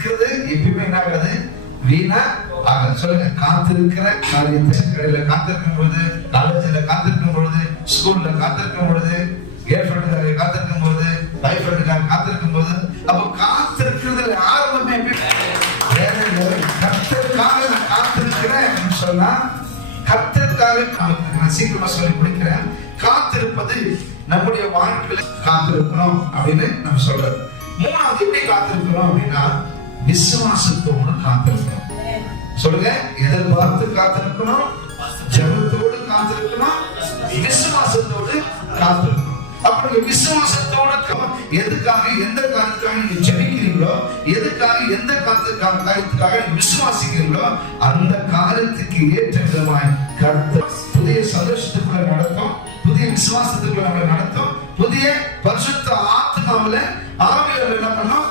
காத்திருக்கிறது எப்பயுமே என்ன ஆகுது? வீணா ஆக. சொல்லுங்க, காத்திருக்கிற காரியத்தை காத்திருக்கும் பொழுது, காலேஜ்ல காத்திருக்கும் பொழுது, ஸ்கூல்ல காத்திருக்கும் பொழுது, கேர்ள் ஃப்ரெண்டுக்காக காத்திருக்கும் போது, வைஃப் ஃப்ரெண்டுக்காக காத்திருக்கும் போது, அப்போ காத்திருக்கிறது ஆரம்பமே கர்த்தருக்காக நான் காத்திருக்கிறேன் சொன்னா, கர்த்தருக்காக சீக்கிரமா சொல்லி முடிக்கிறேன். காத்திருப்பது நம்முடைய வாழ்க்கையில காத்திருக்கணும் அப்படின்னு நம்ம சொல்றோம். மூணாவது எப்படி காத்திருக்கிறோம் அப்படின்னா, விசுவாசத்தோடு காத்திருக்கணும். சொல்லுங்க, எதிர்பார்த்து காத்திருக்கணும், ஜெபத்தோடு காத்திருக்கணும், விசுவாசத்தோடு காத்திருக்கணும். அப்படி விசுவாசத்தோட எதுக்காக எந்த காரியத்துக்காக நீங்க ஜெபிக்கிறீங்களோ, எதுக்காக எந்த காரியத்துக்காக விசுவாசிக்கிறீங்களோ, அந்த காரியத்துக்கு ஏற்ற விதமாய் கர்த்தர் புதிய சந்தோஷத்துக்குள்ள நடத்தும், புதிய விசுவாசத்துக்குள்ள நம்மளை நடத்தும், புதிய பரிசுத்த ஆத்மாவில ஆவியில என்ன பண்ணும்?